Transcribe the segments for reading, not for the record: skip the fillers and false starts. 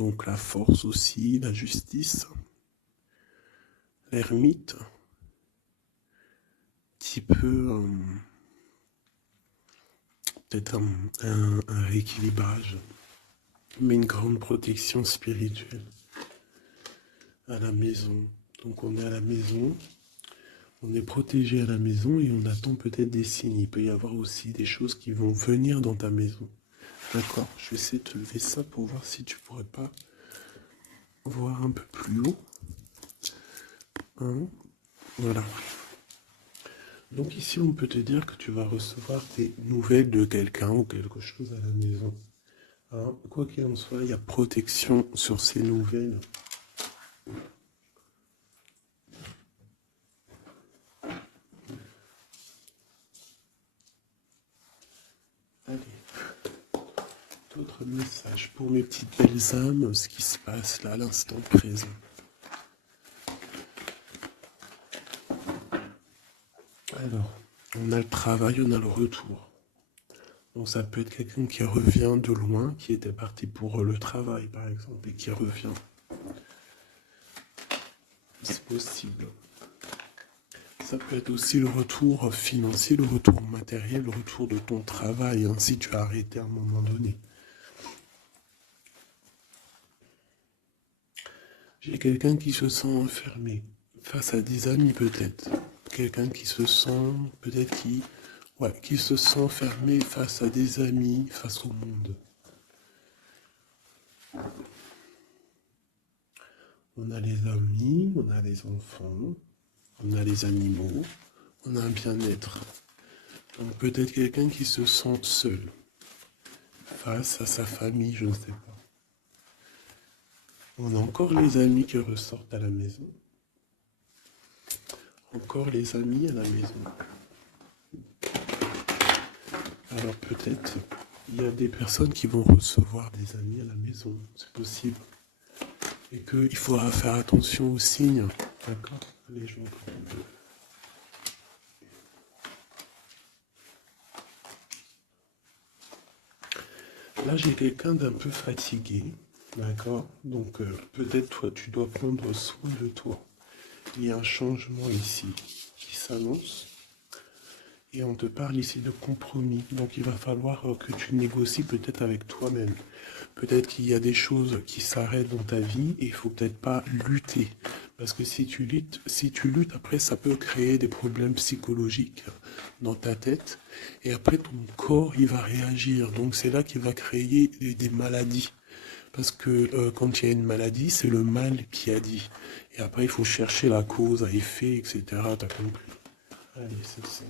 Donc la force aussi, la justice, l'ermite, petit peu peut-être un rééquilibrage, mais une grande protection spirituelle à la maison. Donc on est à la maison, on est protégé à la maison et on attend peut-être des signes. Il peut y avoir aussi des choses qui vont venir dans ta maison. D'accord, je vais essayer de te lever ça pour voir si tu pourrais pas voir un peu plus haut. Hein, voilà. Donc ici, on peut te dire que tu vas recevoir des nouvelles de quelqu'un ou quelque chose à la maison. Hein, quoi qu'il en soit, il y a protection sur ces nouvelles. Allez, d'autres messages pour mes petites belles âmes, ce qui se passe là à l'instant présent. Alors, on a le travail, on a le retour. Donc ça peut être quelqu'un qui revient de loin, qui était parti pour le travail par exemple, et qui revient. C'est possible. Ça peut être aussi le retour financier, le retour matériel, le retour de ton travail, hein, si tu as arrêté à un moment donné. J'ai quelqu'un qui se sent enfermé face à des amis peut-être. Quelqu'un qui se sent, peut-être qui se sent fermé face à des amis, face au monde. On a les amis, on a les enfants, on a les animaux, on a un bien-être. Donc peut-être quelqu'un qui se sent seul face à sa famille, je ne sais pas. On a encore les amis qui ressortent à la maison. Encore les amis à la maison. Alors peut-être il y a des personnes qui vont recevoir des amis à la maison, c'est possible. Et qu'il faudra faire attention aux signes. D'accord? Allez, je vais encore un peu. Là, j'ai quelqu'un d'un peu fatigué. D'accord? Donc peut-être toi, tu dois prendre soin de toi. Il y a un changement ici qui s'annonce. Et on te parle ici de compromis. Donc il va falloir que tu négocies peut-être avec toi-même. Peut-être qu'il y a des choses qui s'arrêtent dans ta vie et il faut peut-être pas lutter. Parce que si tu luttes, après ça peut créer des problèmes psychologiques dans ta tête. Et après ton corps, il va réagir. Donc c'est là qu'il va créer des maladies. Parce que quand il y a une maladie, c'est le mal qui a dit. Et après, il faut chercher la cause à effet, etc. T'as compris? Allez, c'est ça.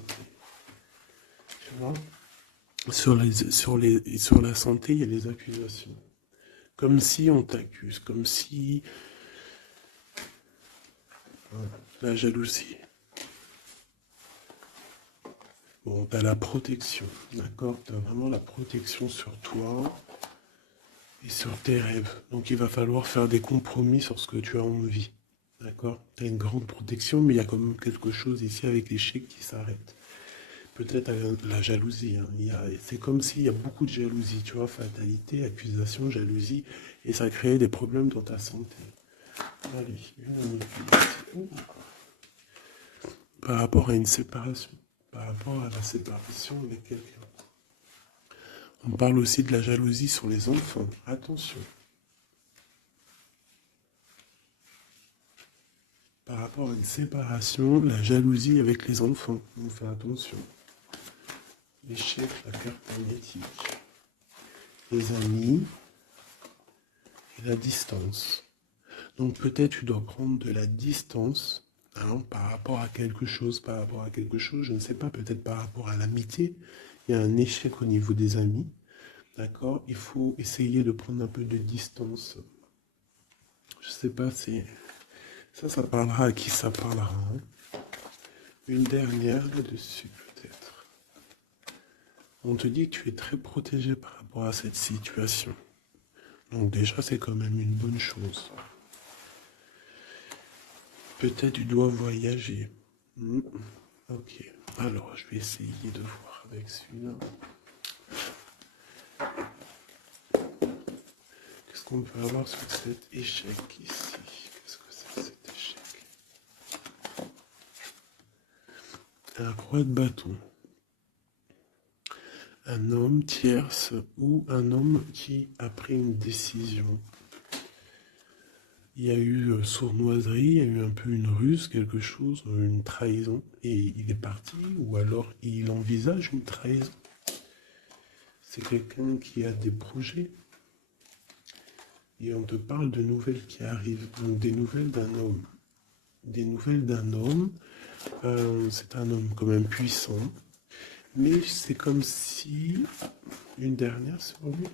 Tu vois? Sur la santé, il y a les accusations. Comme si on t'accuse, comme si la jalousie. Bon, t'as la protection, d'accord? T'as vraiment la protection sur toi et sur tes rêves. Donc il va falloir faire des compromis sur ce que tu as envie, d'accord? T'as une grande protection, mais il y a quand même quelque chose ici avec l'échec qui s'arrête. Peut-être la jalousie, hein. C'est comme s'il y a beaucoup de jalousie, tu vois, fatalité, accusation, jalousie, et ça crée des problèmes dans ta santé. Allez, une manipulation. Par rapport à une séparation, par rapport à la séparation avec quelqu'un. On parle aussi de la jalousie sur les enfants. Attention. Par rapport à une séparation, la jalousie avec les enfants. On fait attention. L'échec, la carte magnétique. Les amis et la distance. Donc peut-être tu dois prendre de la distance, hein, par rapport à quelque chose, je ne sais pas, peut-être par rapport à l'amitié. Il y a un échec au niveau des amis. D'accord? Il faut essayer de prendre un peu de distance. Je sais pas si ça parlera à qui ça parlera. Hein. Une dernière là-dessus, peut-être. On te dit que tu es très protégé par rapport à cette situation. Donc déjà, c'est quand même une bonne chose. Peut-être tu dois voyager. Ok. Alors, je vais essayer de voir avec celui-là. Qu'est-ce qu'on peut avoir sur cet échec ici? Qu'est-ce que c'est cet échec? La croix de bâton. Un homme tierce ou un homme qui a pris une décision. Il y a eu sournoiserie, il y a eu un peu une ruse, quelque chose, une trahison, et il est parti, ou alors il envisage une trahison. C'est quelqu'un qui a des projets, et on te parle de nouvelles qui arrivent, donc des nouvelles d'un homme. Des nouvelles d'un homme, c'est un homme quand même puissant, mais c'est comme si, une dernière sur lui,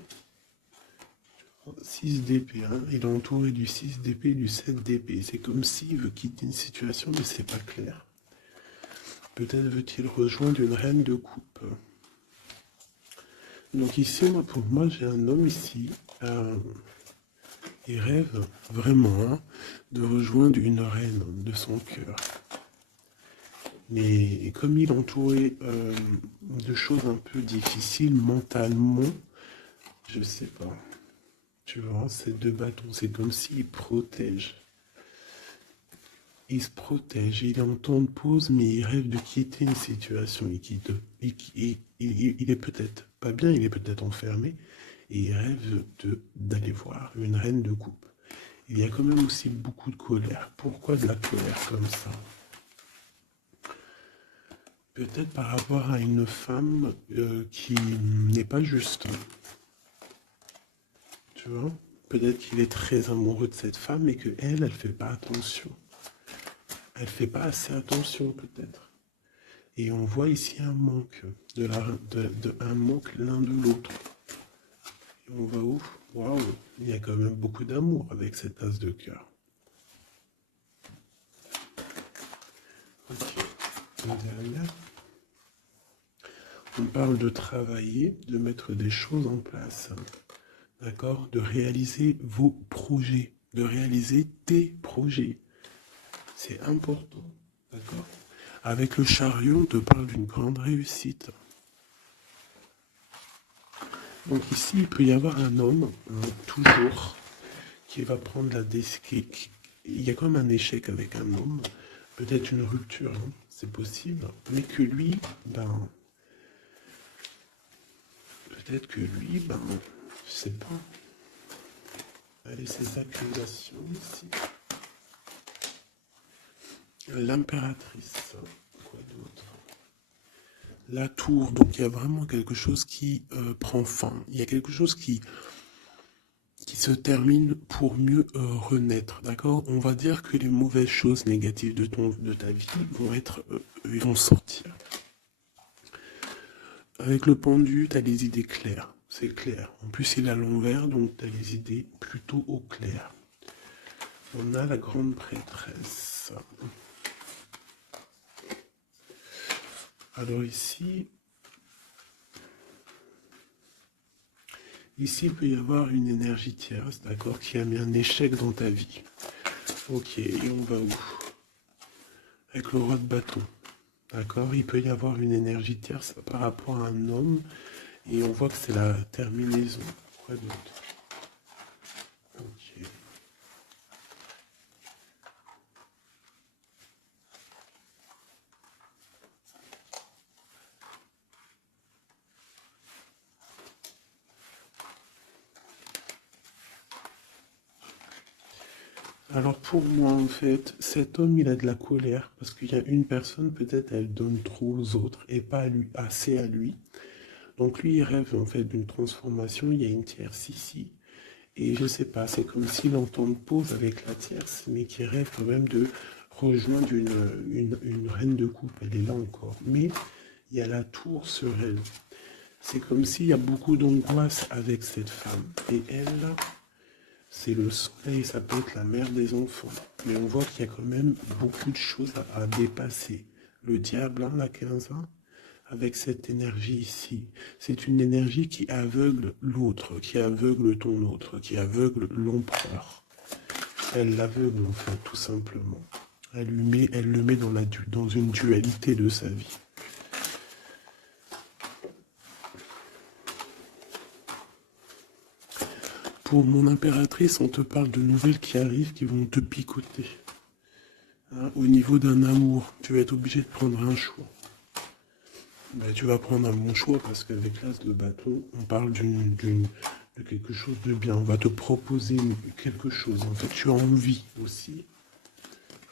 6 d'épée, hein. Il est entouré du 6 d'épée et du 7 d'épée. C'est comme s'il veut quitter une situation, mais c'est pas clair. Peut-être veut-il rejoindre une reine de coupe. Donc ici, pour moi, j'ai un homme ici. Il rêve vraiment de rejoindre une reine de son cœur. Mais comme il est entouré de choses un peu difficiles mentalement, je sais pas. Tu vois, ces deux bâtons, c'est comme s'il protège. Il se protège, il est en temps de pause, mais il rêve de quitter une situation. Il est peut-être pas bien, il est peut-être enfermé, et il rêve d'aller voir une reine de coupe. Il y a quand même aussi beaucoup de colère. Pourquoi de la colère comme ça? Peut-être par rapport à une femme qui n'est pas juste. Tu vois? Peut-être qu'il est très amoureux de cette femme et qu'elle, elle fait pas attention. Elle fait pas assez attention peut-être. Et on voit ici un manque, un manque l'un de l'autre. Et on va où? Waouh, il y a quand même beaucoup d'amour avec cet as de cœur. Ok, derrière. On parle de travailler, de mettre des choses en place. D'accord? De réaliser vos projets, de réaliser tes projets. C'est important. D'accord? Avec le chariot, on te parle d'une grande réussite. Donc ici, il peut y avoir un homme, toujours, qui va prendre la décision. Il y a comme un échec avec un homme, peut-être une rupture, hein, c'est possible, mais que lui, peut-être que lui, je sais pas. Allez, ces accusations ici. L'impératrice, quoi d'autre? La tour, donc il y a vraiment quelque chose qui prend fin. Il y a quelque chose qui se termine pour mieux renaître, d'accord? On va dire que les mauvaises choses négatives de ta vie vont sortir. Avec le pendu, tu as les idées claires, c'est clair. En plus, il est à l'envers, donc tu as les idées plutôt au clair. On a la grande prêtresse. Alors ici, il peut y avoir une énergie tierce, d'accord, qui a mis un échec dans ta vie. Ok, et on va où? Avec le roi de bâton. D'accord, il peut y avoir une énergie tierce par rapport à un homme, et on voit que c'est la terminaison. Quoi d'autre? Ok. Alors pour moi, en fait, cet homme, il a de la colère, parce qu'il y a une personne, peut-être, elle donne trop aux autres, et pas à lui, assez à lui. Donc lui, il rêve en fait d'une transformation, il y a une tierce ici. Et je sais pas, c'est comme s'il entend de pause avec la tierce, mais qui rêve quand même de rejoindre une reine de coupe. Elle est là encore. Mais il y a la tour sur elle. C'est comme s'il y a beaucoup d'angoisse avec cette femme. Et elle, là, c'est le soleil, ça peut être la mère des enfants. Mais on voit qu'il y a quand même beaucoup de choses à dépasser. Le diable, hein, la 15 ans, avec cette énergie ici. C'est une énergie qui aveugle l'autre, qui aveugle ton autre, qui aveugle l'empereur. Elle l'aveugle en fait, tout simplement. Elle le met dans une dualité de sa vie. Pour mon impératrice, on te parle de nouvelles qui arrivent, qui vont te picoter. Hein, au niveau d'un amour, tu vas être obligé de prendre un choix. Ben, tu vas prendre un bon choix parce qu'avec l'as de bâton, on parle de quelque chose de bien. On va te proposer quelque chose. En fait, tu as envie aussi.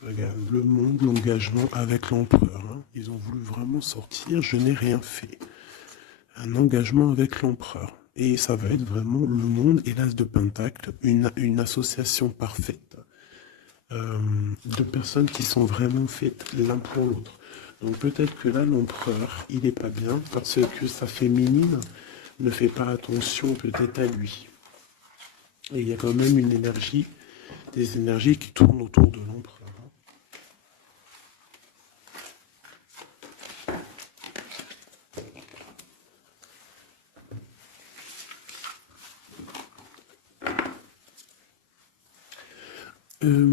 Regarde, le monde, l'engagement avec l'empereur. Hein. Ils ont voulu vraiment sortir, je n'ai rien fait. Un engagement avec l'empereur. Et ça va être vraiment le monde et l'as de pentacle, une association parfaite de personnes qui sont vraiment faites l'un pour l'autre. Donc peut-être que là, l'empereur, il n'est pas bien parce que sa féminine ne fait pas attention peut-être à lui. Et il y a quand même une énergie, des énergies qui tournent autour de l'empereur.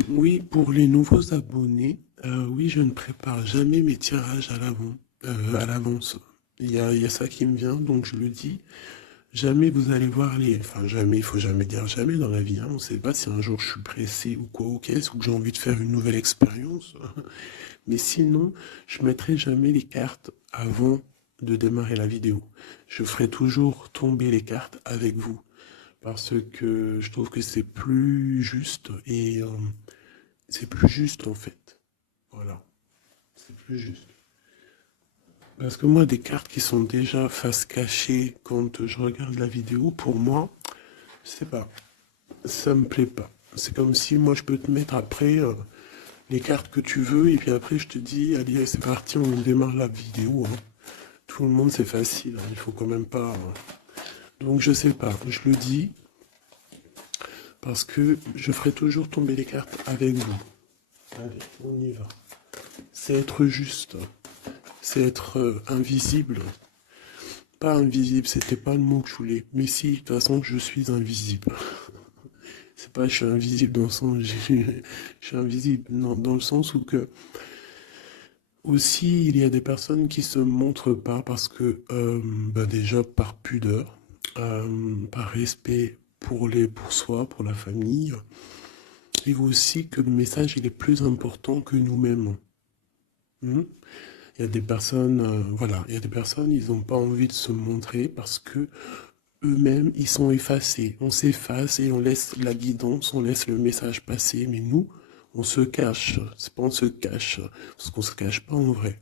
Oui, pour les nouveaux abonnés, oui, je ne prépare jamais mes tirages à l'avance. Il y a ça qui me vient, donc je le dis. Jamais vous allez voir les... Enfin, jamais, il faut jamais dire jamais dans la vie. Hein. On ne sait pas si un jour je suis pressé ou quoi, ou qu'est-ce, ou que j'ai envie de faire une nouvelle expérience. Mais sinon, je mettrai jamais les cartes avant de démarrer la vidéo. Je ferai toujours tomber les cartes avec vous. Parce que je trouve que c'est plus juste et c'est plus juste en fait. Voilà, c'est plus juste. Parce que moi, des cartes qui sont déjà face cachée quand je regarde la vidéo, pour moi, je sais pas, ça me plaît pas. C'est comme si moi je peux te mettre après les cartes que tu veux et puis après je te dis, allez, c'est parti, on démarre la vidéo. Hein. Tout le monde, c'est facile, hein, il faut quand même pas. Hein. Donc je sais pas, je le dis parce que je ferai toujours tomber les cartes avec vous. Allez, on y va. C'est être juste, c'est être invisible. Pas invisible, c'était pas le mot que je voulais. Mais si, de toute façon, je suis invisible. C'est pas je suis invisible dans le sens je suis invisible, non, dans le sens où que aussi il y a des personnes qui se montrent pas parce que bah déjà par pudeur, par respect pour soi, pour la famille, et aussi que le message il est plus important que nous-mêmes. Hmm. Il y a des personnes, voilà, il y a des personnes, ils n'ont pas envie de se montrer parce que eux-mêmes, ils sont effacés. On s'efface et on laisse la guidance, on laisse le message passer. Mais nous, on se cache. C'est pas on se cache, parce qu'on se cache pas en vrai.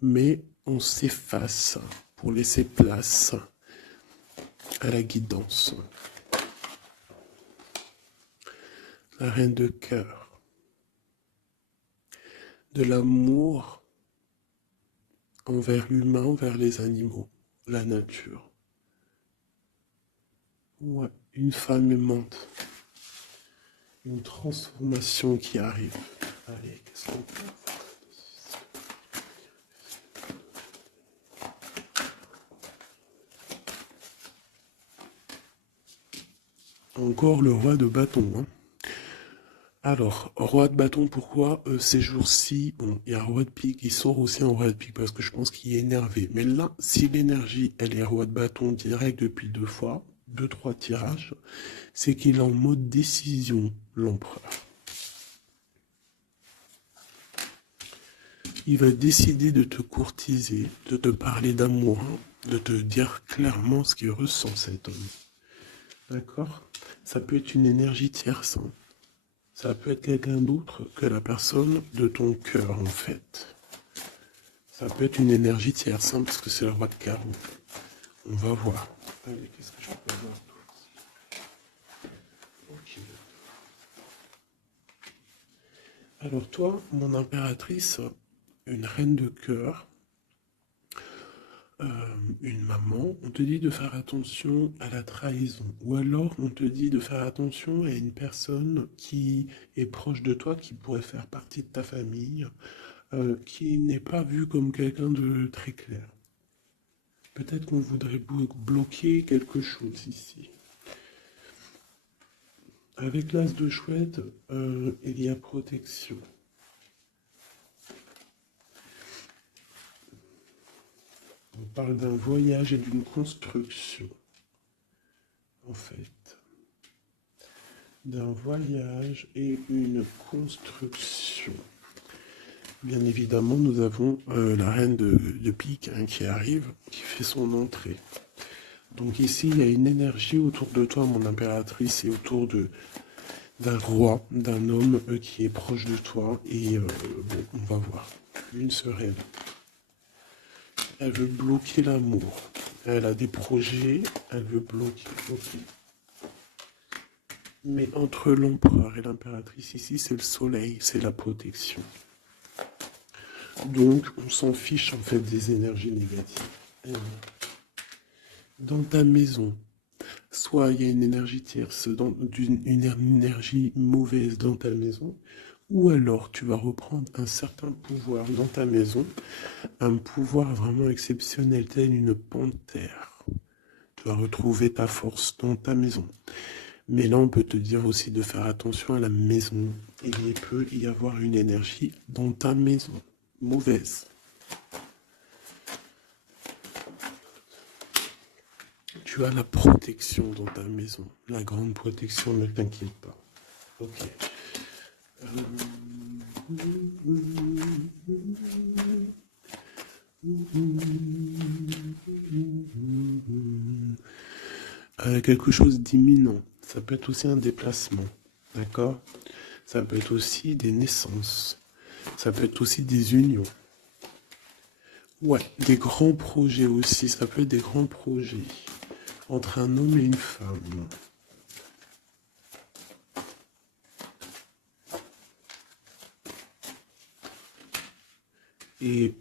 Mais on s'efface pour laisser place à la guidance. La reine de cœur. De l'amour envers l'humain, envers les animaux, la nature. Ouais, une femme aimante. Une transformation qui arrive. Allez, qu'est-ce qu'on peut faire? Encore le roi de bâton. Hein. Alors, roi de bâton, pourquoi ces jours-ci, bon, il y a roi de pique, il sort aussi en roi de pique parce que je pense qu'il est énervé. Mais là, si l'énergie, elle est roi de bâton direct depuis deux fois, deux, trois tirages, c'est qu'il est en mode décision, l'empereur. Il va décider de te courtiser, de te parler d'amour, hein, de te dire clairement ce qu'il ressent cet homme. D'accord? Ça peut être une énergie tierce. Hein. Ça peut être quelqu'un d'autre que la personne de ton cœur, en fait. Ça peut être une énergie tierce, hein, parce que c'est le roi de carreau. On va voir. Allez, qu'est-ce que je peux avoir d'autre? Ok. Alors toi, mon impératrice, une reine de cœur, une maman, on te dit de faire attention à la trahison. Ou alors on te dit de faire attention à une personne qui est proche de toi, qui pourrait faire partie de ta famille, qui n'est pas vue comme quelqu'un de très clair. Peut-être qu'on voudrait bloquer quelque chose ici. Avec l'as de chouette, il y a protection. On parle d'un voyage et d'une construction, en fait. d'un voyage et une construction. Bien évidemment, nous avons la reine de pique hein, qui arrive, qui fait son entrée. Donc ici, il y a une énergie autour de toi, mon impératrice, et autour d'un roi, d'un homme qui est proche de toi. Et bon, on va voir. Lune se révèle. Elle veut bloquer l'amour. Elle a des projets, elle veut bloquer. Ok. Mais entre l'empereur et l'impératrice, ici, c'est le soleil, c'est la protection. Donc, on s'en fiche en fait des énergies négatives. Dans ta maison, soit il y a une énergie tierce, une énergie mauvaise dans ta maison, ou alors tu vas reprendre un certain pouvoir dans ta maison, un pouvoir vraiment exceptionnel, tel une panthère. Tu vas retrouver ta force dans ta maison. Mais là, on peut te dire aussi de faire attention à la maison. Il peut y avoir une énergie dans ta maison, mauvaise. Tu as la protection dans ta maison, la grande protection, ne t'inquiète pas. Ok. Quelque chose d'imminent. Ça peut être aussi un déplacement. D'accord? Ça peut être aussi des naissances. Ça peut être aussi des unions. Ouais, des grands projets aussi. Ça peut être des grands projets entre un homme et une femme. Et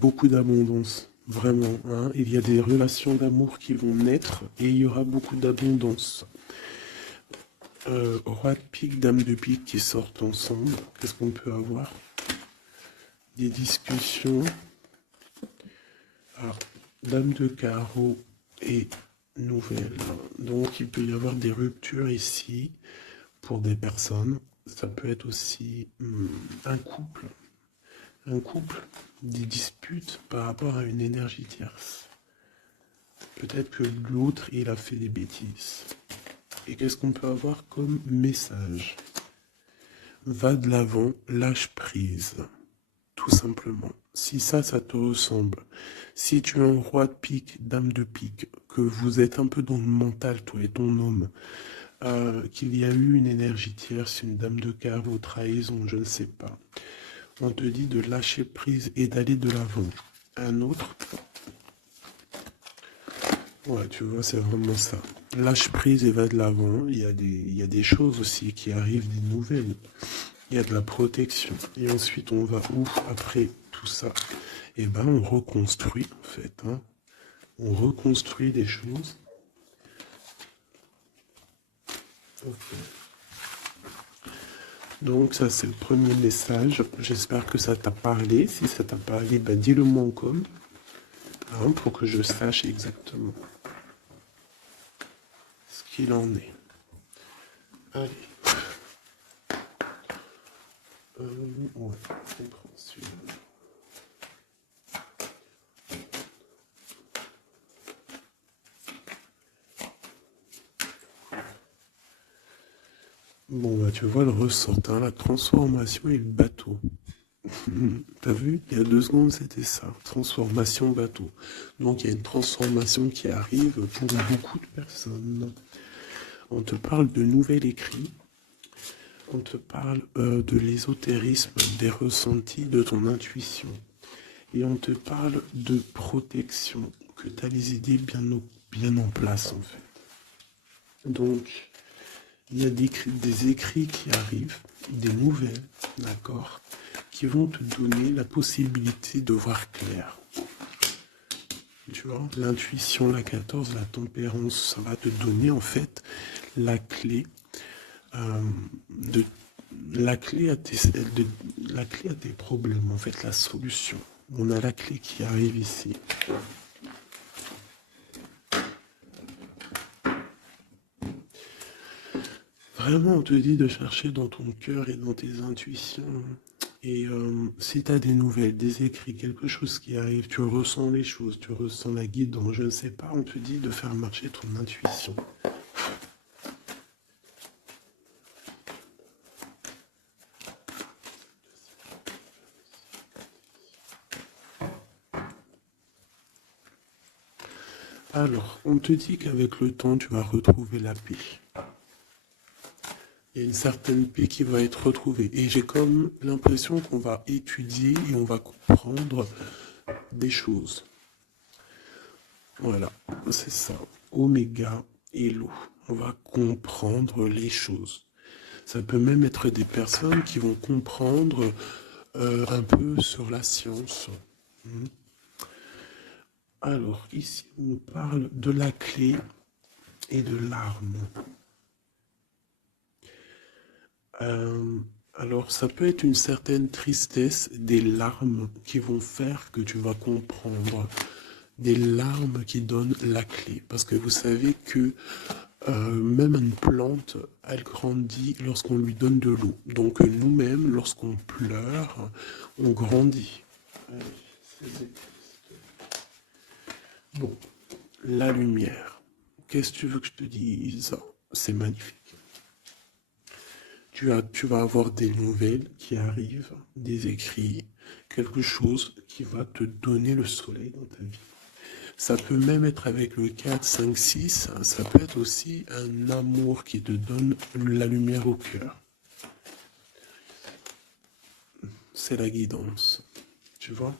beaucoup d'abondance, vraiment. Hein. Il y a des relations d'amour qui vont naître et il y aura beaucoup d'abondance. Roi de pique, dame de pique qui sortent ensemble. Qu'est-ce qu'on peut avoir? Des discussions. Alors, dame de carreau et nouvelle. Donc, il peut y avoir des ruptures ici pour des personnes. Ça peut être aussi un couple. Un couple, des disputes par rapport à une énergie tierce. Peut-être que l'autre, il a fait des bêtises. Et qu'est-ce qu'on peut avoir comme message? Va de l'avant, lâche prise. Tout simplement. Si ça te ressemble, si tu es un roi de pique, dame de pique, que vous êtes un peu dans le mental, toi et ton homme, qu'il y a eu une énergie tierce, une dame de carreau, trahison, je ne sais pas. On te dit de lâcher prise et d'aller de l'avant. Un autre, ouais, tu vois, c'est vraiment ça. Lâche prise et va de l'avant. Il y a des choses aussi qui arrivent, des nouvelles. Il y a de la protection. Et ensuite, on va où après tout ça? Eh ben, on reconstruit, en fait. Hein. On reconstruit des choses. Okay. Donc, ça, c'est le premier message. J'espère que ça t'a parlé. Si ça t'a parlé, ben, dis-le moi en com. Hein, pour que je sache exactement ce qu'il en est. Allez. Ouais, on prend celui-là. Bon, bah, tu vois le ressort, hein, la transformation et le bateau. T'as vu? Il y a 2 secondes, c'était ça. Transformation bateau. Donc, il y a une transformation qui arrive pour beaucoup de personnes. On te parle de nouvel écrit. On te parle de l'ésotérisme, des ressentis, de ton intuition. Et on te parle de protection, que tu as les idées bien en place, en fait. Donc, il y a des écrits qui arrivent, des nouvelles, d'accord, qui vont te donner la possibilité de voir clair. Tu vois, l'intuition, la 14, la tempérance, ça va te donner en fait la clé la clé à tes problèmes, en fait, la solution. On a la clé qui arrive ici. Vraiment, on te dit de chercher dans ton cœur et dans tes intuitions. Et si tu as des nouvelles, des écrits, quelque chose qui arrive, tu ressens les choses, tu ressens la guidance, je ne sais pas, on te dit de faire marcher ton intuition. Alors, on te dit qu'avec le temps, tu vas retrouver la paix. Il y a une certaine paix qui va être retrouvée. Et j'ai comme l'impression qu'on va étudier et on va comprendre des choses. Voilà, c'est ça. Oméga et l'eau. On va comprendre les choses. Ça peut même être des personnes qui vont comprendre un peu sur la science. Alors, ici, on parle de la clé et de l'arme. Alors, ça peut être une certaine tristesse, des larmes qui vont faire que tu vas comprendre. Des larmes qui donnent la clé. Parce que vous savez que même une plante, elle grandit lorsqu'on lui donne de l'eau. Donc nous-mêmes, lorsqu'on pleure, on grandit. Bon, la lumière. Qu'est-ce que tu veux que je te dise? C'est magnifique. Tu vas avoir des nouvelles qui arrivent, des écrits, quelque chose qui va te donner le soleil dans ta vie. Ça peut même être avec le 4, 5, 6, ça peut être aussi un amour qui te donne la lumière au cœur. C'est la guidance, tu vois?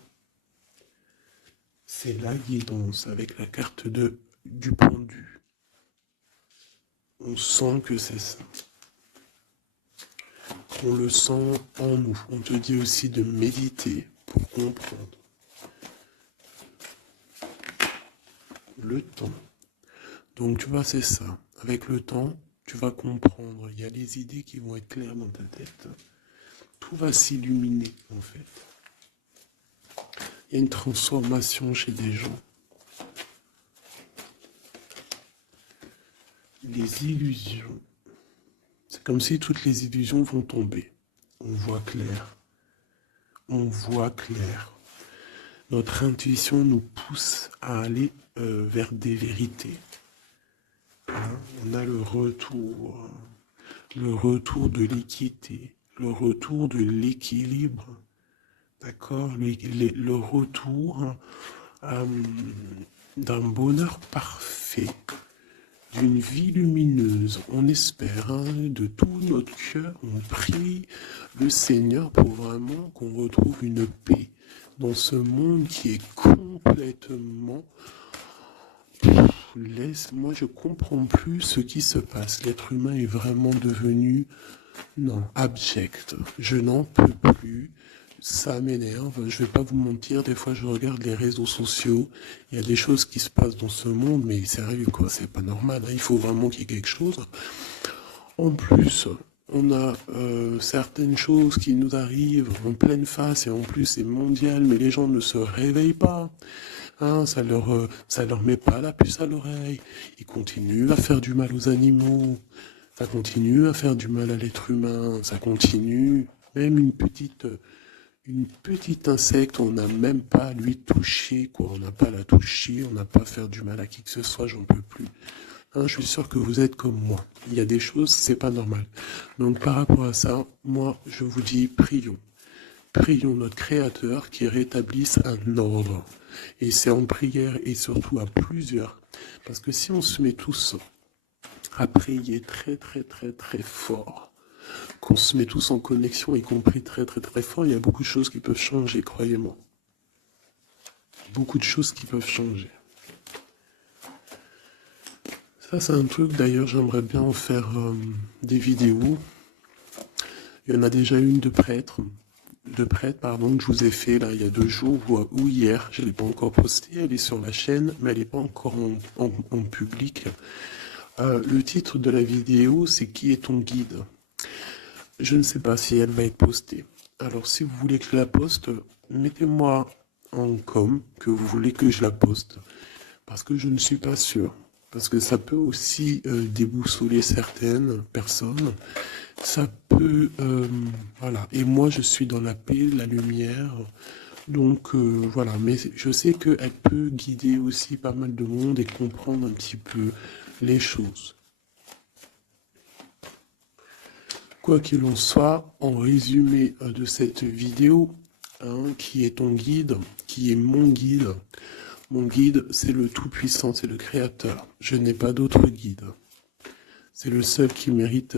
C'est la guidance avec la carte du pendu. On sent que c'est ça. On le sent en nous. On te dit aussi de méditer pour comprendre. Le temps. Donc tu vois, c'est ça. Avec le temps, tu vas comprendre. Il y a les idées qui vont être claires dans ta tête. Tout va s'illuminer, en fait. Il y a une transformation chez des gens. Les illusions. C'est comme si toutes les illusions vont tomber. On voit clair. On voit clair. Notre intuition nous pousse à aller vers des vérités. Hein, on a le retour de l'équité, le retour de l'équilibre, d'accord, le retour d'un bonheur parfait, d'une vie lumineuse. On espère, hein, de tout notre cœur, on prie le Seigneur pour vraiment qu'on retrouve une paix dans ce monde qui est complètement... Moi, je comprends plus ce qui se passe. L'être humain est vraiment devenu, non, abject. Je n'en peux plus. Ça m'énerve. Je vais pas vous mentir. Des fois, je regarde les réseaux sociaux. Il y a des choses qui se passent dans ce monde, mais sérieux, quoi. C'est pas normal. Hein. Il faut vraiment qu'il y ait quelque chose. En plus, on a certaines choses qui nous arrivent en pleine face et en plus c'est mondial, mais les gens ne se réveillent pas. Hein, ça leur met pas la puce à l'oreille. Ils continuent à faire du mal aux animaux. Ça continue à faire du mal à l'être humain. Ça continue. Même une petite insecte, on n'a même pas à lui toucher, quoi. On n'a pas à la toucher, on n'a pas à faire du mal à qui que ce soit, j'en peux plus. Hein, je suis sûr que vous êtes comme moi. Il y a des choses, c'est pas normal. Donc par rapport à ça, moi, je vous dis, prions. Prions notre Créateur qui rétablisse un ordre. Et c'est en prière et surtout à plusieurs. Parce que si on se met tous à prier très très très très fort, qu'on se met tous en connexion, y compris très très très fort, il y a beaucoup de choses qui peuvent changer, croyez-moi. Beaucoup de choses qui peuvent changer. Ça c'est un truc, d'ailleurs, j'aimerais bien en faire des vidéos. Il y en a déjà une de prêtre, pardon, que je vous ai fait là il y a 2 jours ou hier, je ne l'ai pas encore postée, elle est sur la chaîne, mais elle n'est pas encore en public. Le titre de la vidéo, c'est Qui est ton guide? Je ne sais pas si elle va être postée. Alors si vous voulez que je la poste, mettez-moi en com que vous voulez que je la poste. Parce que je ne suis pas sûr. Parce que ça peut aussi déboussoler certaines personnes. Ça peut... voilà. Et moi, je suis dans la paix, la lumière. Donc, voilà. Mais je sais qu'elle peut guider aussi pas mal de monde et comprendre un petit peu les choses. Quoi qu'il en soit, en résumé de cette vidéo, hein, qui est ton guide, qui est mon guide, Mon guide, c'est le Tout-Puissant, c'est le Créateur. Je n'ai pas d'autre guide. C'est le seul qui mérite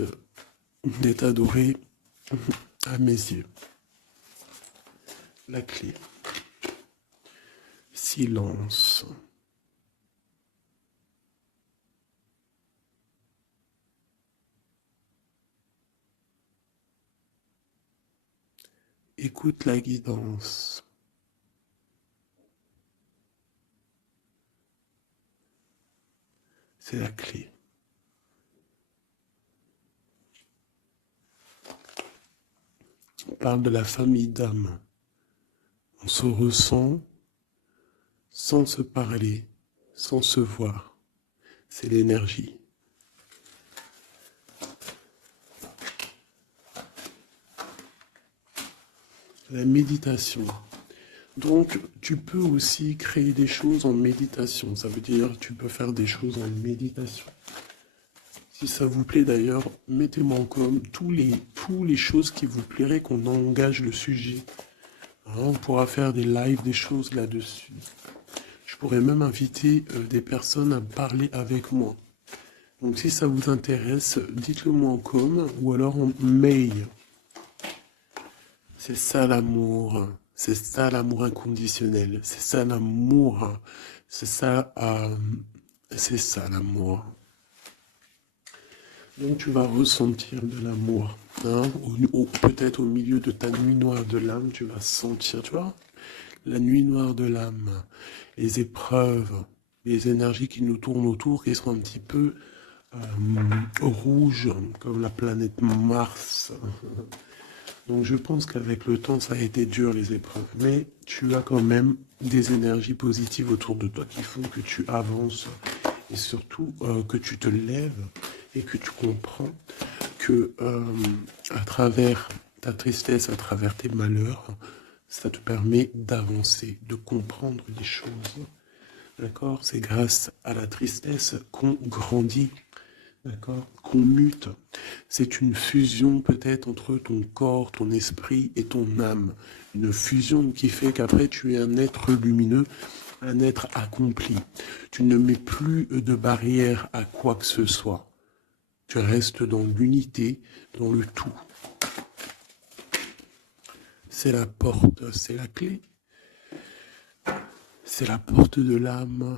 d'être adoré à mes yeux. La clé. Silence. Écoute la guidance. C'est la clé. On parle de la famille d'âme. On se ressent sans se parler, sans se voir. C'est l'énergie. La méditation. Donc, tu peux aussi créer des choses en méditation. Ça veut dire tu peux faire des choses en méditation. Si ça vous plaît d'ailleurs, mettez-moi en com tous les choses qui vous plairaient qu'on engage le sujet. Hein, on pourra faire des lives, des choses là-dessus. Je pourrais même inviter des personnes à parler avec moi. Donc si ça vous intéresse, dites-le moi en com ou alors en mail. C'est ça l'amour. C'est ça l'amour inconditionnel. C'est ça l'amour. C'est ça l'amour. Donc tu vas ressentir de l'amour. Hein? Peut-être au milieu de ta nuit noire de l'âme, tu vas sentir, tu vois, la nuit noire de l'âme, les épreuves, les énergies qui nous tournent autour, qui sont un petit peu rouges, comme la planète Mars. Donc je pense qu'avec le temps, ça a été dur les épreuves. Mais tu as quand même des énergies positives autour de toi qui font que tu avances et surtout que tu te lèves et que tu comprends que à travers ta tristesse, à travers tes malheurs, ça te permet d'avancer, de comprendre les choses. D'accord? C'est grâce à la tristesse qu'on grandit. D'accord? Qu'on mute. C'est une fusion peut-être entre ton corps, ton esprit et ton âme. Une fusion qui fait qu'après tu es un être lumineux, un être accompli. Tu ne mets plus de barrière à quoi que ce soit. Tu restes dans l'unité, dans le tout. C'est la porte, c'est la clé. C'est la porte de l'âme.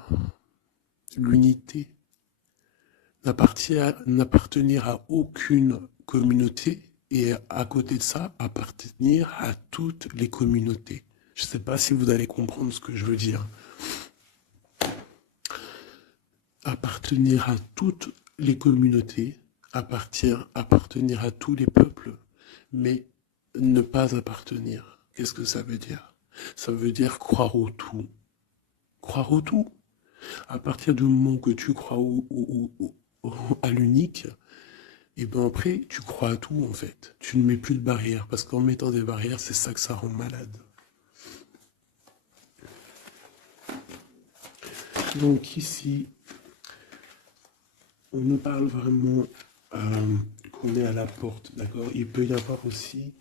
L'unité. N'appartenir à aucune communauté et à côté de ça, appartenir à toutes les communautés. Je ne sais pas si vous allez comprendre ce que je veux dire. Appartenir à toutes les communautés, appartenir à tous les peuples, mais ne pas appartenir. Qu'est-ce que ça veut dire? Ça veut dire croire au tout. Croire au tout. À partir du moment que tu crois à l'unique, et ben après, tu crois à tout en fait. Tu ne mets plus de barrières, parce qu'en mettant des barrières, c'est ça que ça rend malade. Donc ici, on nous parle vraiment qu'on est à la porte, d'accord? Il peut y avoir aussi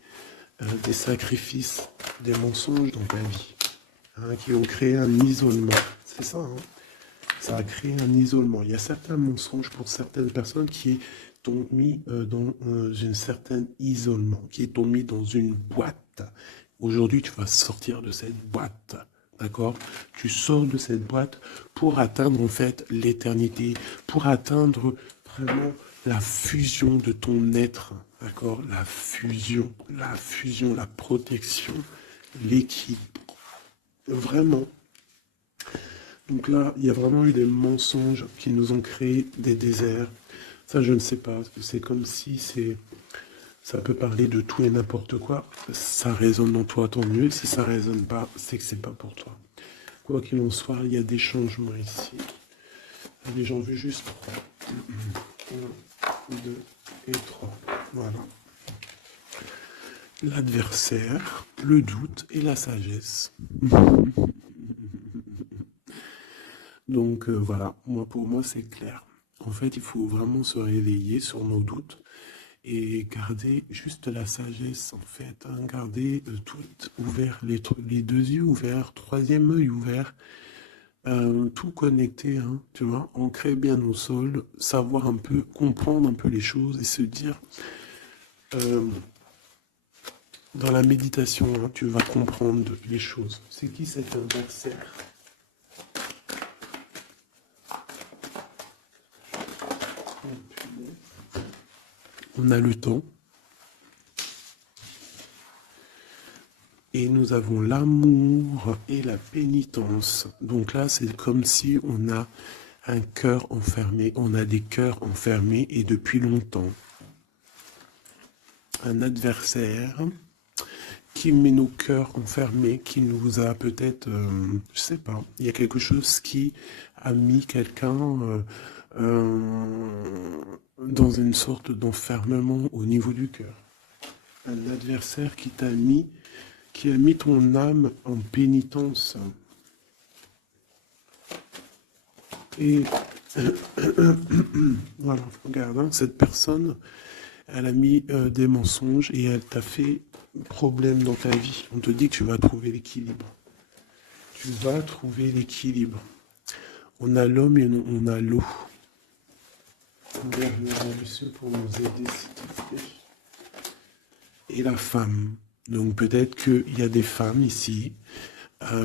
des sacrifices, des mensonges dans ta vie, hein, qui ont créé un isolement. C'est ça, hein? Ça a créé un isolement. Il y a certains mensonges pour certaines personnes qui t'ont mis dans un certain isolement, qui t'ont mis dans une boîte. Aujourd'hui, tu vas sortir de cette boîte. D'accord? Tu sors de cette boîte pour atteindre en fait l'éternité, pour atteindre vraiment la fusion de ton être. D'accord? La fusion, la protection, l'équilibre. Vraiment. Donc là, il y a vraiment eu des mensonges qui nous ont créé des déserts. Ça, je ne sais pas. C'est comme si ça peut parler de tout et n'importe quoi. Ça résonne en toi, tant mieux. Si ça résonne pas, c'est que c'est pas pour toi. Quoi qu'il en soit, il y a des changements ici. Allez, j'en veux juste 3. 1, 2 et 3. Voilà. L'adversaire, le doute et la sagesse. Donc voilà, pour moi c'est clair. En fait, il faut vraiment se réveiller sur nos doutes et garder juste la sagesse en fait. Hein, garder tout ouvert, les deux yeux ouverts, troisième œil ouvert. tout connecté, hein, tu vois, ancré bien au sol, savoir un peu, comprendre un peu les choses et se dire, euh, dans la méditation, hein, tu vas comprendre les choses. C'est qui cet adversaire? On a le temps. Et nous avons l'amour et la pénitence. Donc là, c'est comme si on a un cœur enfermé. On a des cœurs enfermés et depuis longtemps. Un adversaire qui met nos cœurs enfermés, qui nous a peut-être, je sais pas, il y a quelque chose qui a mis quelqu'un dans une sorte d'enfermement au niveau du cœur. Un adversaire qui t'a mis, qui a mis ton âme en pénitence. Et voilà, regarde, hein, cette personne, elle a mis des mensonges et elle t'a fait problème dans ta vie. On te dit que tu vas trouver l'équilibre. Tu vas trouver l'équilibre. On a l'homme et on a l'eau. Monsieur pour nous aider, s'il te plaît. Et la femme. Donc peut-être qu'il y a des femmes ici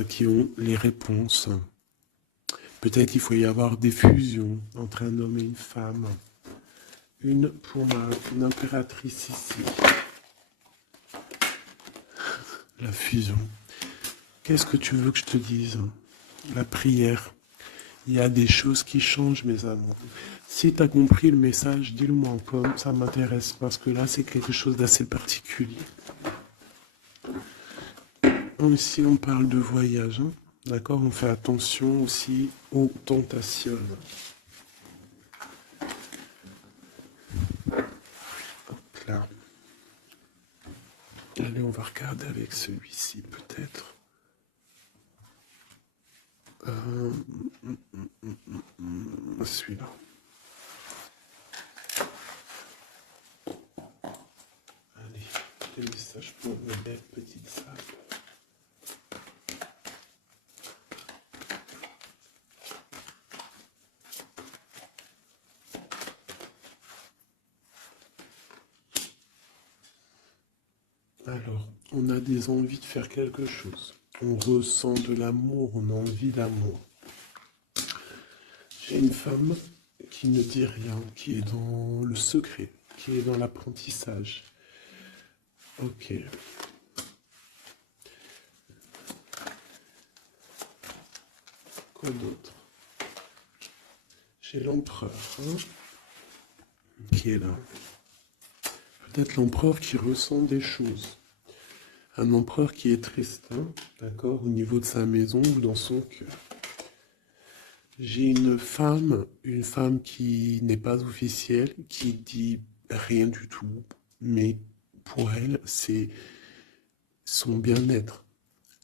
qui ont les réponses. Peut-être qu'il faut y avoir des fusions entre un homme et une femme. Une pour une impératrice ici. La fusion. Qu'est-ce que tu veux que je te dise? La prière. Il y a des choses qui changent, mes amours. Si tu as compris le message, dis-le-moi en com, ça m'intéresse, parce que là, c'est quelque chose d'assez particulier. Ici, on parle de voyage, hein. D'accord? On fait attention aussi aux tentations. Hop là. Allez, on va regarder avec celui-ci, peut-être. Celui-là. Allez, des messages pour une belle petite salle. Alors, on a des envies de faire quelque chose. On ressent de l'amour, on a envie d'amour. J'ai une femme qui ne dit rien, qui est dans le secret, qui est dans l'apprentissage. Ok. Quoi d'autre? J'ai l'empereur, hein, qui est là. Peut-être l'empereur qui ressent des choses. Un empereur qui est triste, hein, d'accord, au niveau de sa maison ou dans son cœur. J'ai une femme qui n'est pas officielle, qui dit rien du tout, mais pour elle, c'est son bien-être.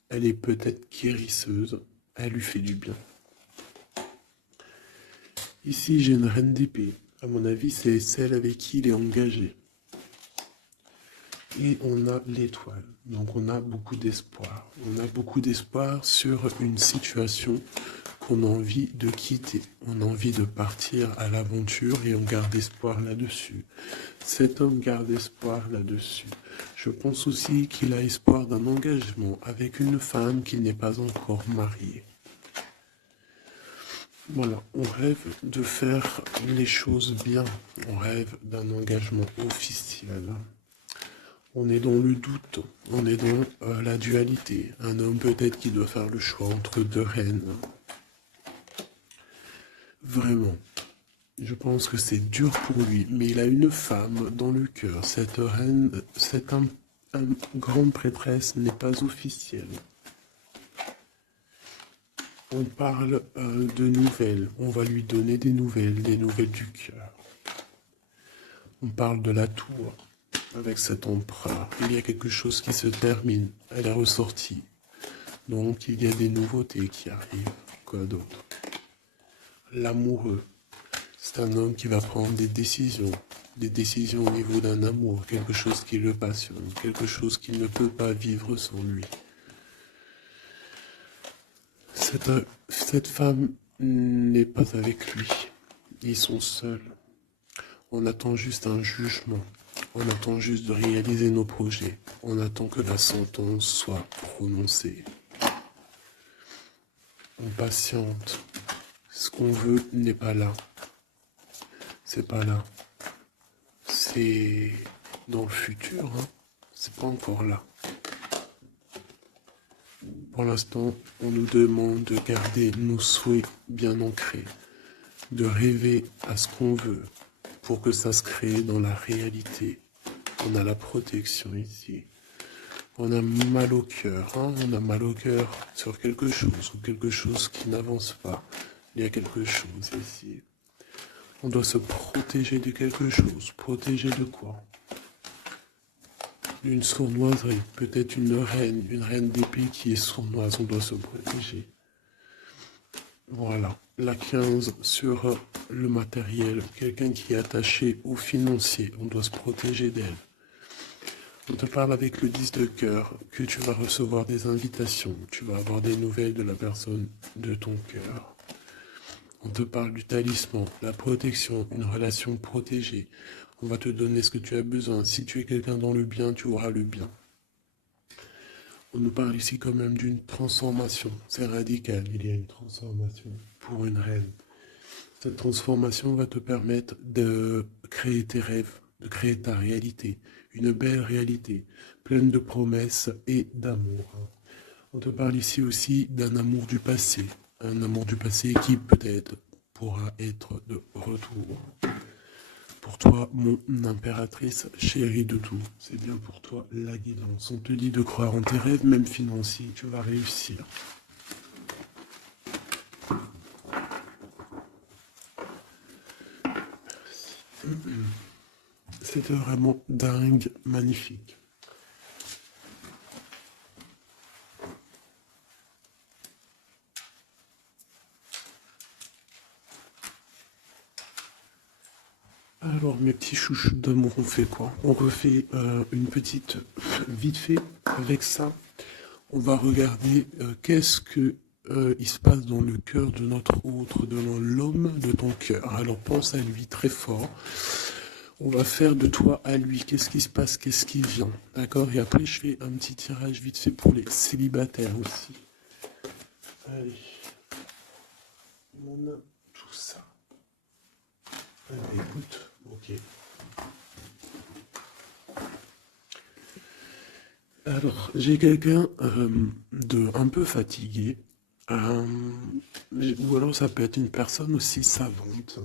Elle est peut-être guérisseuse, elle lui fait du bien. Ici, j'ai une reine d'épée. À mon avis, c'est celle avec qui il est engagé. Et on a l'étoile. Donc on a beaucoup d'espoir. On a beaucoup d'espoir sur une situation qu'on a envie de quitter. On a envie de partir à l'aventure et on garde espoir là-dessus. Cet homme garde espoir là-dessus. Je pense aussi qu'il a espoir d'un engagement avec une femme qui n'est pas encore mariée. Voilà, on rêve de faire les choses bien. On rêve d'un engagement officiel. On est dans le doute, on est dans la dualité. Un homme peut-être qui doit faire le choix entre deux reines. Vraiment, je pense que c'est dur pour lui, mais il a une femme dans le cœur. Cette reine, cette grande prêtresse n'est pas officielle. On parle de nouvelles, on va lui donner des nouvelles du cœur. On parle de la tour. Avec cet empereur, il y a quelque chose qui se termine, elle est ressortie. Donc il y a des nouveautés qui arrivent. Quoi d'autre? L'amoureux, c'est un homme qui va prendre des décisions au niveau d'un amour, quelque chose qui le passionne, quelque chose qu'il ne peut pas vivre sans lui. Cette femme n'est pas avec lui. Ils sont seuls. On attend juste un jugement. On attend juste de réaliser nos projets. On attend que la sentence soit prononcée. On patiente. Ce qu'on veut n'est pas là. C'est pas là. C'est dans le futur, hein. C'est pas encore là. Pour l'instant, on nous demande de garder nos souhaits bien ancrés, de rêver à ce qu'on veut pour que ça se crée dans la réalité. On a la protection ici. On a mal au cœur, hein. On a mal au cœur sur quelque chose ou quelque chose qui n'avance pas. Il y a quelque chose ici. On doit se protéger de quelque chose. Protéger de quoi? Une sournoiserie, peut-être une reine d'épée qui est sournoise, on doit se protéger. Voilà, la 15 sur le matériel, quelqu'un qui est attaché au financier, on doit se protéger d'elle. On te parle avec le 10 de cœur, que tu vas recevoir des invitations, tu vas avoir des nouvelles de la personne de ton cœur. On te parle du talisman, la protection, une relation protégée. On va te donner ce que tu as besoin. Si tu es quelqu'un dans le bien, tu auras le bien. On nous parle ici quand même d'une transformation. C'est radical, il y a une transformation pour une reine. Cette transformation va te permettre de créer tes rêves, de créer ta réalité. Une belle réalité, pleine de promesses et d'amour. On te parle ici aussi d'un amour du passé. Un amour du passé qui peut-être pourra être de retour. Pour toi, mon impératrice chérie de tout, c'est bien pour toi la guidance. On te dit de croire en tes rêves, même financiers, tu vas réussir. C'était vraiment dingue, magnifique. Alors mes petits chouchous d'amour, on fait quoi? On refait une petite vite fait avec ça. On va regarder qu'est-ce que il se passe dans le cœur de notre autre, de l'homme de ton cœur. Alors pense à lui très fort. On va faire de toi à lui. Qu'est-ce qui se passe? Qu'est-ce qui vient? D'accord? Et après je fais un petit tirage vite fait pour les célibataires aussi. Allez. On a tout ça. Allez, écoute, ok. Alors, j'ai quelqu'un de un peu fatigué, ou alors ça peut être une personne aussi savante.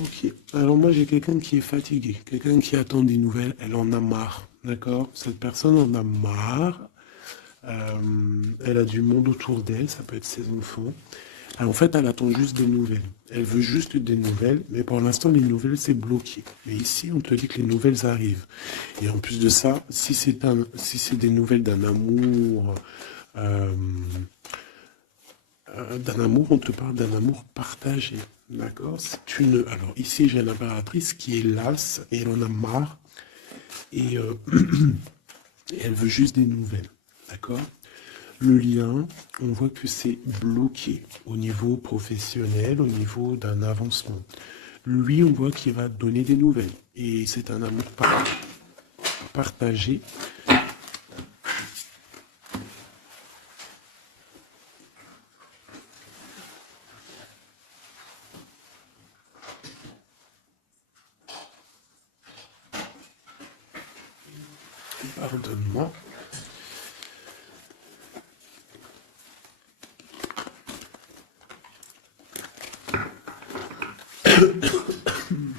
Ok, alors moi j'ai quelqu'un qui est fatigué, quelqu'un qui attend des nouvelles, elle en a marre, d'accord? Cette personne en a marre, elle a du monde autour d'elle, ça peut être ses enfants. Alors, en fait, elle attend juste des nouvelles. Elle veut juste des nouvelles, mais pour l'instant, les nouvelles, c'est bloqué. Mais ici, on te dit que les nouvelles arrivent. Et en plus de ça, si c'est des nouvelles euh, d'un amour, on te parle d'un amour partagé. D'accord? Alors, ici, j'ai l'impératrice qui est lasse et elle en a marre. Et, et elle veut juste des nouvelles. D'accord? Le lien, on voit que c'est bloqué au niveau professionnel, au niveau d'un avancement. Lui, on voit qu'il va donner des nouvelles. Et c'est un amour partagé. Pardonne-moi.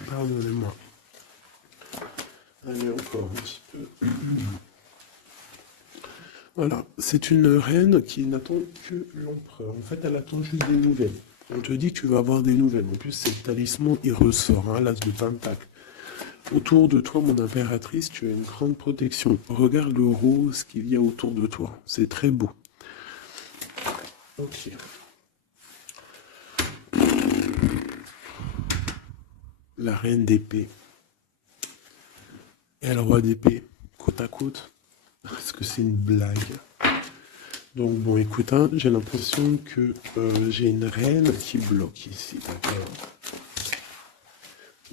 Pardonnez-moi. Allez, encore un petit peu. Voilà, c'est une reine qui n'attend que l'empereur. En fait, elle attend juste des nouvelles. On te dit que tu vas avoir des nouvelles. En plus, c'est le talisman, il ressort, hein, l'as de pentacle. Autour de toi, mon impératrice, tu as une grande protection. Regarde le rose qu'il y a autour de toi. C'est très beau. Ok. La reine d'épée et le roi d'épée, côte à côte. Est-ce que c'est une blague? Donc bon, écoute, hein, j'ai l'impression que j'ai une reine qui bloque ici, d'accord?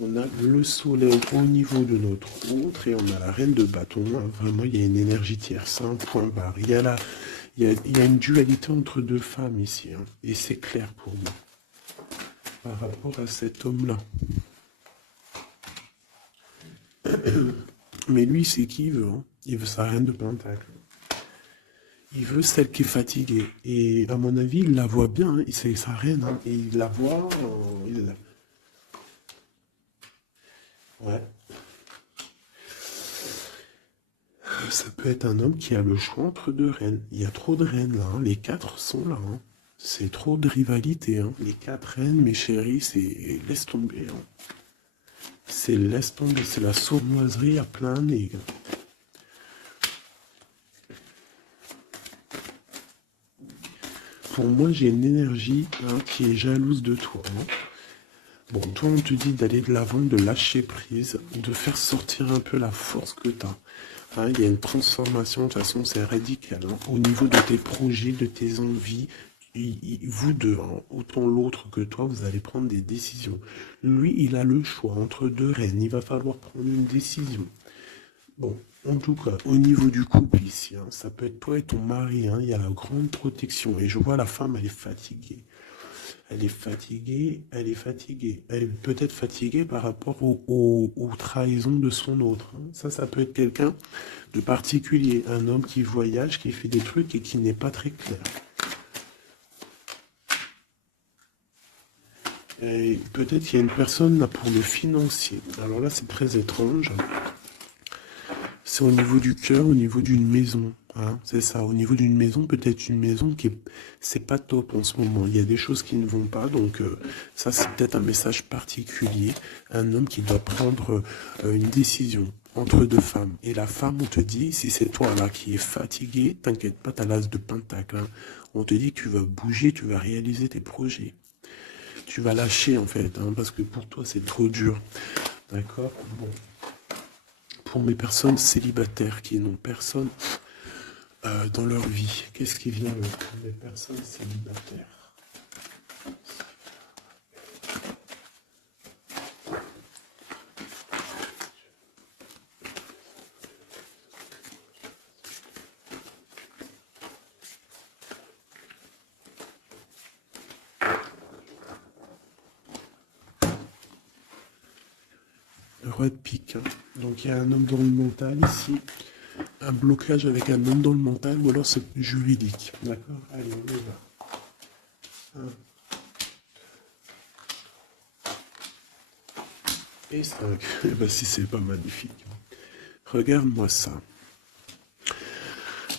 On a le soleil au niveau de notre autre et on a la reine de bâton. Hein. Vraiment, il y a une énergie tierce, un point barre. Il y a une dualité entre deux femmes ici. Hein, et c'est clair pour moi par rapport à cet homme-là. Mais lui, c'est qui il veut. Hein. Il veut sa reine de pentacle. Il veut celle qui est fatiguée. Et à mon avis, il la voit bien. Hein. C'est sa reine. Hein. Et il la voit. Ouais. Ça peut être un homme qui a le choix entre deux reines. Il y a trop de reines là. Hein. Les quatre sont là. Hein. C'est trop de rivalité. Hein. Les quatre reines, mes chéris, c'est laisse tomber. Hein. C'est laisse tomber. C'est la sournoiserie à plein nez. Pour moi, j'ai une énergie hein, qui est jalouse de toi. Hein. Bon, toi, on te dit d'aller de l'avant, de lâcher prise, de faire sortir un peu la force que tu as. Hein, il y a une transformation, de toute façon, c'est radical. Hein, au niveau de tes projets, de tes envies, vous deux, hein, autant l'autre que toi, vous allez prendre des décisions. Lui, il a le choix entre deux reines. Il va falloir prendre une décision. Bon, en tout cas, au niveau du couple ici, hein, ça peut être toi et ton mari. Hein, il y a la grande protection. Et je vois la femme, elle est fatiguée. Elle est fatiguée, elle est fatiguée. Elle est peut-être fatiguée par rapport aux trahisons de son autre. Hein. Ça peut être quelqu'un de particulier. Un homme qui voyage, qui fait des trucs et qui n'est pas très clair. Et peut-être qu'il y a une personne là pour le financier. Alors là, c'est très étrange. C'est au niveau du cœur, au niveau d'une maison. Hein, c'est ça, au niveau d'une maison, peut-être une maison qui est, c'est pas top en ce moment. Il y a des choses qui ne vont pas, donc ça c'est peut-être un message particulier. Un homme qui doit prendre une décision entre deux femmes. Et la femme, on te dit, si c'est toi là qui es fatigué, t'inquiète pas, t'as l'as de pentacle. Hein. On te dit que tu vas bouger, tu vas réaliser tes projets. Tu vas lâcher en fait, hein, parce que pour toi c'est trop dur. D'accord? Bon. Pour mes personnes célibataires qui n'ont personne dans leur vie, qu'est-ce qui vient pour les personnes célibataires? Le roi de pique. Hein. Donc il y a un homme dans le mental ici. Un blocage avec un homme dans le mental ou alors c'est juridique. D'accord? Allez, on y va. 1 et 5. Eh ben, si c'est pas magnifique. Regarde-moi ça.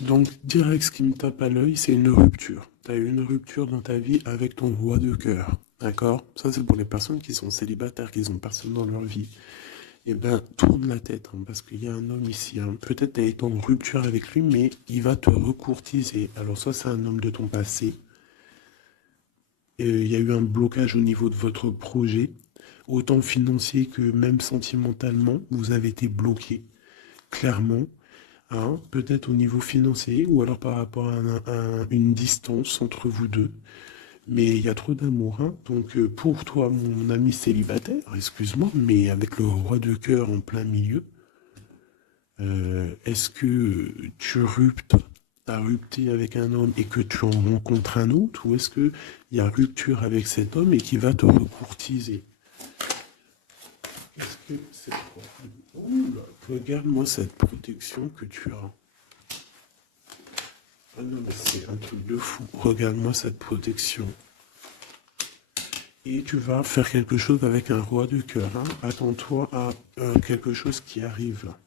Donc, direct, ce qui me tape à l'œil, c'est une rupture. Tu as eu une rupture dans ta vie avec ton roi de cœur. D'accord? Ça, c'est pour les personnes qui sont célibataires, qui n'ont personne dans leur vie. Eh bien, tourne la tête, hein, parce qu'il y a un homme ici. Hein. Peut-être tu as été en rupture avec lui, mais il va te recourtiser. Alors, soit c'est un homme de ton passé. Et il y a eu un blocage au niveau de votre projet, autant financier que même sentimentalement. Vous avez été bloqué, clairement. Hein, peut-être au niveau financier, ou alors par rapport à une distance entre vous deux. Mais il y a trop d'amour, hein. Donc pour toi, mon ami célibataire, excuse-moi, mais avec le roi de cœur en plein milieu, est-ce que tu as rupté avec un homme et que tu en rencontres un autre, ou est-ce que il y a rupture avec cet homme et qui va te recourtiser? Est-ce que c'est quoi? Oula, regarde-moi cette protection que tu as. Ah non, mais c'est un truc de fou. Regarde-moi cette protection. Et tu vas faire quelque chose avec un roi de cœur. Hein. Attends-toi à quelque chose qui arrive là.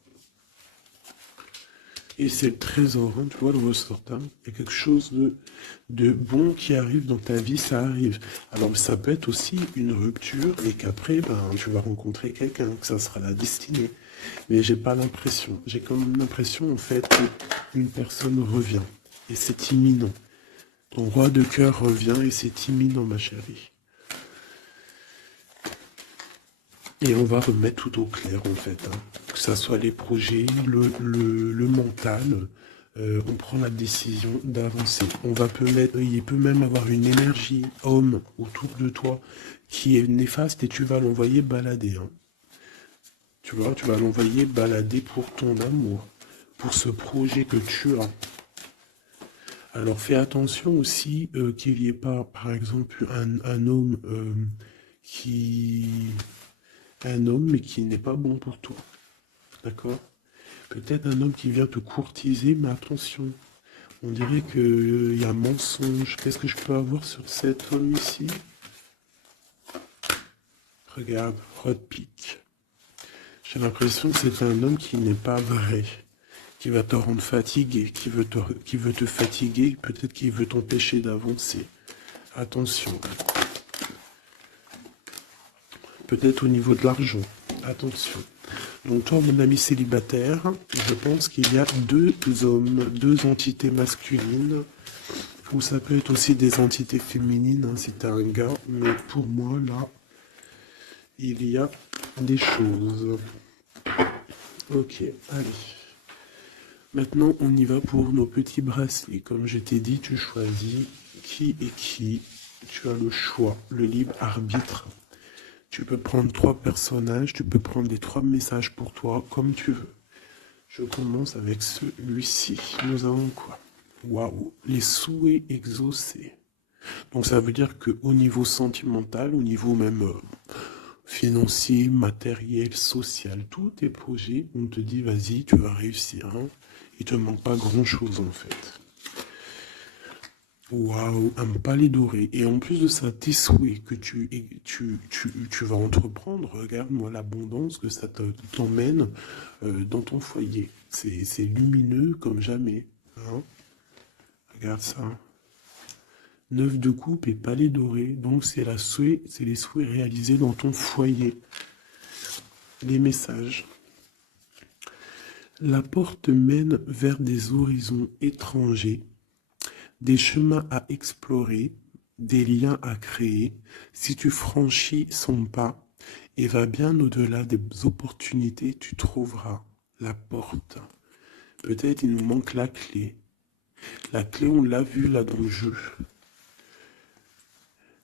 Et c'est le trésor, hein, tu vois, le ressort. Hein. Il y a quelque chose de bon qui arrive dans ta vie, ça arrive. Alors ça peut être aussi une rupture et qu'après, ben, tu vas rencontrer quelqu'un, que ça sera la destinée. Mais j'ai pas l'impression. J'ai quand même l'impression, en fait, qu'une personne revient. Et c'est imminent. Ton roi de cœur revient et c'est imminent, ma chérie. Et on va remettre tout au clair, en fait. Hein. Que ça soit les projets, le mental, on prend la décision d'avancer. Il peut même avoir une énergie homme autour de toi qui est néfaste et tu vas l'envoyer balader. Hein. Tu vois, tu vas l'envoyer balader pour ton amour, pour ce projet que tu as. Alors fais attention aussi qu'il n'y ait pas, par exemple, un homme qui... Un homme mais qui n'est pas bon pour toi. D'accord? Peut-être un homme qui vient te courtiser, mais attention. On dirait qu'il y a mensonge. Qu'est-ce que je peux avoir sur cet homme ici? Regarde, Rod Pick. J'ai l'impression que c'est un homme qui n'est pas vrai, qui va te rendre fatigué, qui veut te fatiguer, peut-être qu'il veut t'empêcher d'avancer. Attention. Peut-être au niveau de l'argent. Attention. Donc toi, mon ami célibataire, je pense qu'il y a deux hommes, deux entités masculines, ou ça peut être aussi des entités féminines, hein, si t'es un gars, mais pour moi, là, il y a des choses. Ok, allez. Maintenant, on y va pour nos petits bracelets. Comme je t'ai dit, tu choisis qui est qui. Tu as le choix, le libre arbitre. Tu peux prendre 3 personnages, tu peux prendre les 3 messages pour toi, comme tu veux. Je commence avec celui-ci. Nous avons quoi? Waouh, les souhaits exaucés. Donc ça veut dire qu'au niveau sentimental, au niveau même financier, matériel, social, tous tes projets, on te dit vas-y, tu vas réussir. Hein. Il te manque pas grand-chose en fait. Waouh, un palais doré. Et en plus de ça, tes souhaits que tu vas entreprendre, regarde-moi l'abondance que ça t'emmène dans ton foyer. C'est lumineux comme jamais. Hein. Regarde ça. 9 de coupe et palais doré. Donc c'est les souhaits réalisés dans ton foyer. Les messages. La porte mène vers des horizons étrangers, des chemins à explorer, des liens à créer. Si tu franchis son pas et vas bien au-delà des opportunités, tu trouveras la porte. Peut-être il nous manque la clé. La clé, on l'a vu là dans le jeu.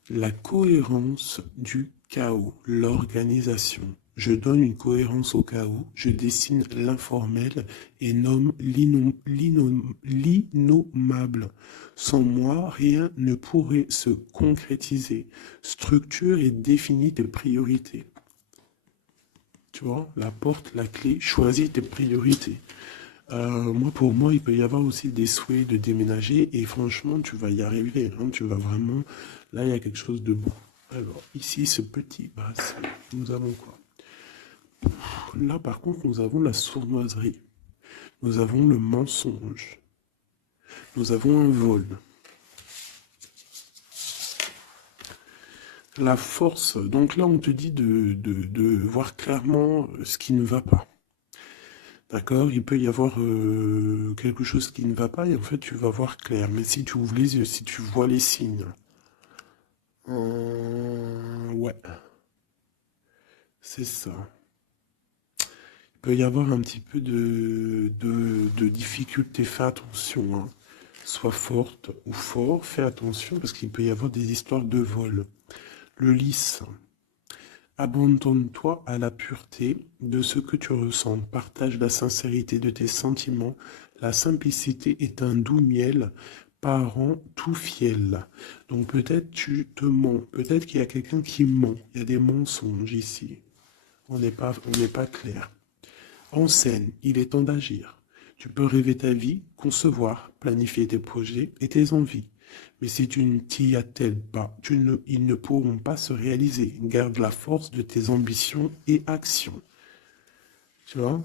La cohérence du chaos, l'organisation. Je donne une cohérence au chaos, je dessine l'informel et nomme l'innommable. Sans moi, rien ne pourrait se concrétiser. Structure et définis tes priorités. Tu vois, la porte, la clé, choisis tes priorités. Pour moi, il peut y avoir aussi des souhaits de déménager et franchement, tu vas y arriver. Hein, tu vas vraiment... Là, il y a quelque chose de beau. Alors, ici, ce petit bracelet, nous avons quoi? Là, par contre, nous avons la sournoiserie. Nous avons le mensonge. Nous avons un vol. La force. Donc là, on te dit de voir clairement ce qui ne va pas. D'accord? Il peut y avoir quelque chose qui ne va pas et en fait, tu vas voir clair. Mais si tu ouvres les yeux, si tu vois les signes... ouais. C'est ça. Il peut y avoir un petit peu de difficulté. Fais attention. Hein. Sois forte ou fort. Fais attention parce qu'il peut y avoir des histoires de vol. Le lys. Abandonne-toi à la pureté de ce que tu ressens. Partage la sincérité de tes sentiments. La simplicité est un doux miel, parent tout fiel. Donc peut-être tu te mens. Peut-être qu'il y a quelqu'un qui ment. Il y a des mensonges ici. On n'est pas clair. En scène, il est temps d'agir. Tu peux rêver ta vie, concevoir, planifier tes projets et tes envies. Mais si tu ne t'y attelles pas, ils ne pourront pas se réaliser. Garde la force de tes ambitions et actions. Tu vois?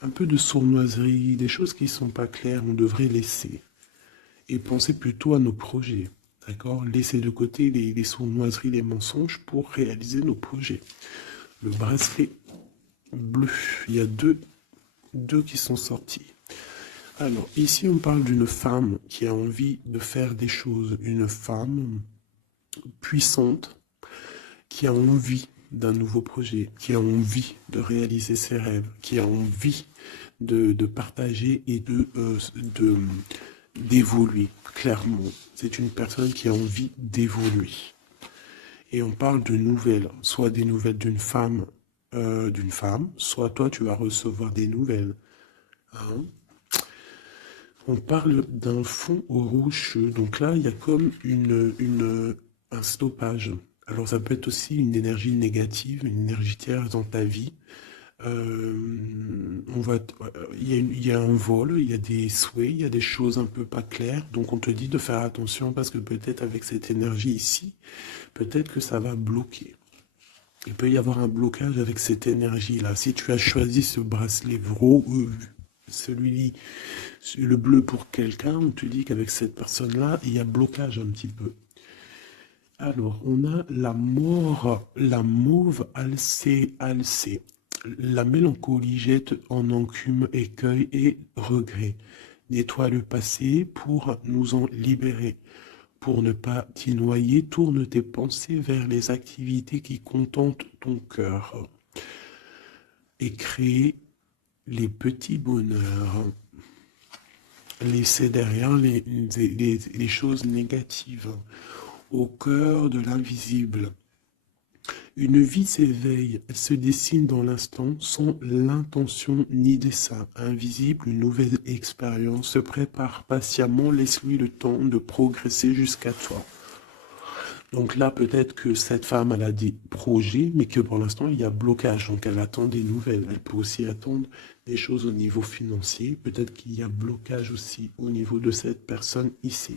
Un peu de sournoiserie, des choses qui ne sont pas claires, on devrait laisser. Et penser plutôt à nos projets. D'accord? Laisser de côté les sournoiseries, les mensonges pour réaliser nos projets. Le bracelet bleu, il y a deux qui sont sortis. Alors, ici, on parle d'une femme qui a envie de faire des choses. Une femme puissante qui a envie d'un nouveau projet, qui a envie de réaliser ses rêves, qui a envie de partager et d'évoluer, clairement. C'est une personne qui a envie d'évoluer. Et on parle de nouvelles, soit des nouvelles d'une femme, soit toi tu vas recevoir des nouvelles. Hein. On parle d'un fond rocheux. Donc là, il y a comme un stoppage. Alors ça peut être aussi une énergie négative, une énergie tierce dans ta vie. Il y a un vol, il y a des souhaits, il y a des choses un peu pas claires. Donc on te dit de faire attention parce que peut-être avec cette énergie ici, peut-être que ça va bloquer. Il peut y avoir un blocage avec cette énergie-là. Si tu as choisi ce bracelet celui le bleu pour quelqu'un, on te dit qu'avec cette personne-là, il y a blocage un petit peu. Alors, on a la mort, la mauve alcée. La mélancolie jette en enclume écueil et regret. Nettoie le passé pour nous en libérer. Pour ne pas t'y noyer, tourne tes pensées vers les activités qui contentent ton cœur. Et crée les petits bonheurs. Laisser derrière les choses négatives. Au cœur de l'invisible. Une vie s'éveille, elle se dessine dans l'instant sans l'intention ni dessein. Invisible, une nouvelle expérience se prépare patiemment, laisse-lui le temps de progresser jusqu'à toi. Donc là, peut-être que cette femme, elle a des projets, mais que pour l'instant, il y a blocage. Donc elle attend des nouvelles. Elle peut aussi attendre des choses au niveau financier. Peut-être qu'il y a blocage aussi au niveau de cette personne ici.